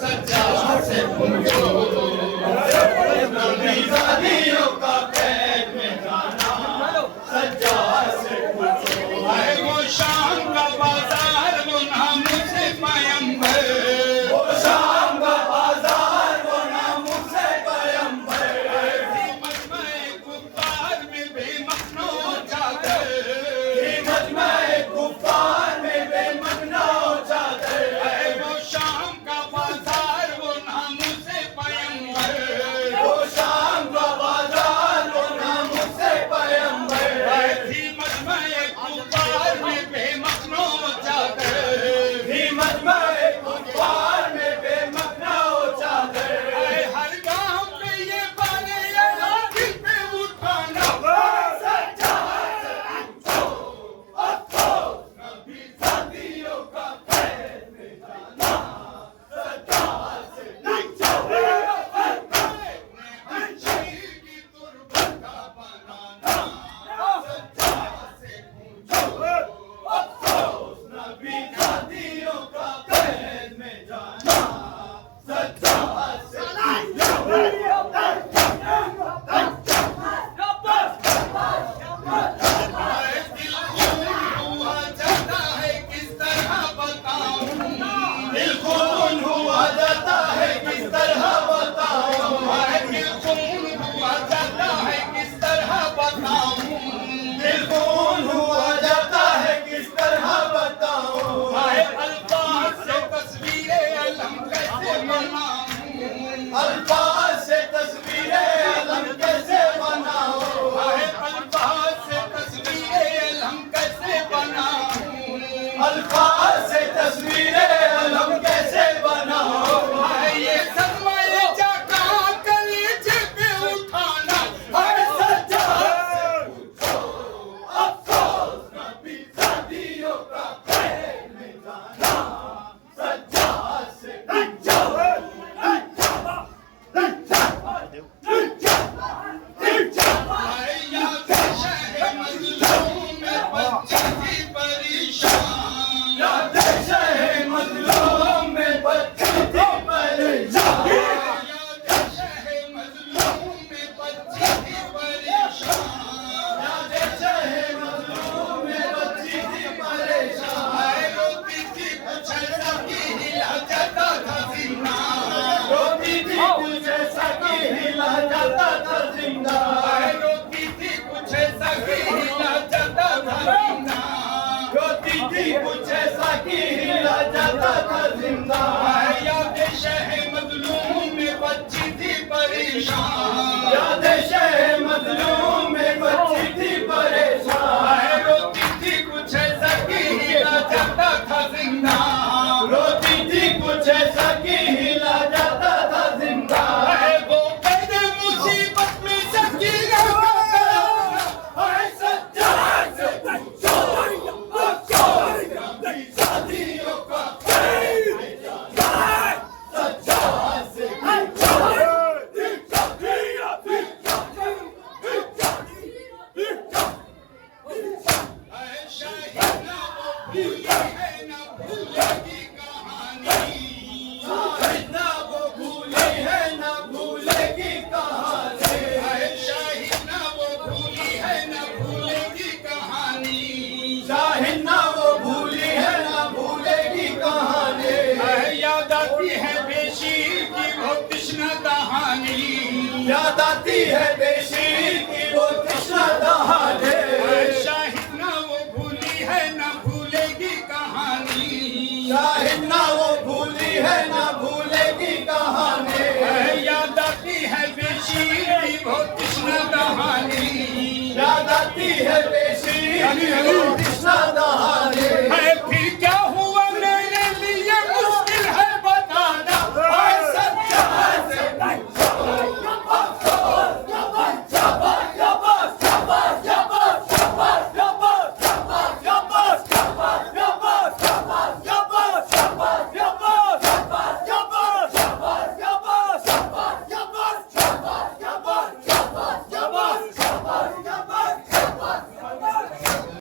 सच्चा से पूछो नबी जानियों का कैद में जाना सच्चा से पूछो है वो शाम का बाजार वो नाम से पैगंबर वो शाम का बाजार वो नाम से पैगंबर मजमे कुफ्फार में बेमखनो चादर मजमे कुफ्फार में बेमखनो चादर है वो शाम का बाजार वो नाम से पैगंबर वो शाम का बाजार वो नाम से पैगंबर थी मजमे कुफ्फार में बेमखनो चादर थी मजमे कुफ्फार में बेमखनो चादर हर गांव पे ये बाने दिल पे उठाना सच्चा नबी जानियों का कैद में जाना सच्चा से पूछो शहीद की तुर्बत का बनाना सच्चा से पूछो अफसोस नबी जानियों का कैद में जाना सच्चा से दिल खून हुआ जाता है किस तरह बताऊं दिल खून हुआ जाता है किस तरह बताऊं दिल खून हुआ जाता है किस तरह बताऊं दिल खून हुआ जाता है किस तरह बताऊं अल्फाज से तस्वीरें अलम कैसे बनाऊं अल्फाज से तस्वीरें अलम कैसे बनाऊं अल्फाज से तस्वीरें अलम कैसे बनाऊं अल्फाज से तस्वीरें अलम कैसे बनाऊं ये सदमा ये जाका कलेजे पे उठाना हर सच्चा से पूछो अफसोस नबी जानियों का कैद में जाना सच्चा से पूछो मजलूम में बच्ची थी परेशान मजलूम में बच्ची थी परेशान मजलूम में बच्ची थी परेशान रोती थी कुछ ऐसा की हिला जाता था जिंदा रोती थी कुछ ऐसा की हिला जाता था जिंदा रोती थी कुछ ऐसा की हिला जाता था जिंदा रोती थी कुछ ऐसा की हिला जाता था जिंदा याद शह मजलूम में बच्ची थी परेशान याद शह मजलूम में बच्ची थी परेशान रोती थी कुछ ऐसा की हिला जाता था जिंदा रोती थी कुछ ऐसा की हिला जाता था जिंदा वो कैद मुसीबत में सकीना सच्चा से पूछो नबी जानियों का कैद में जाना सच्चा से पूछो शाहिद ना वो भूली है ना भूलेगी कहानी शाहिद ना वो भूली है ना भूलेगी कहानी शाहिद ना वो भूली है ना भूलेगी कहानी शाहिद ना वो भूली है ना भूलेगी कहानी याद आती है बेशीर की वो तृष्णा कहानी याद आती है बेशीर की वो तृष्णा कहानी शाहिद ना वो भूली है ना भूलेगी कहानी शाहिद ना वो भूली है ना भूलेगी कहानी याद आती है बेशीर की वो तृष्णा कहानी याद आती है बेशीर की वो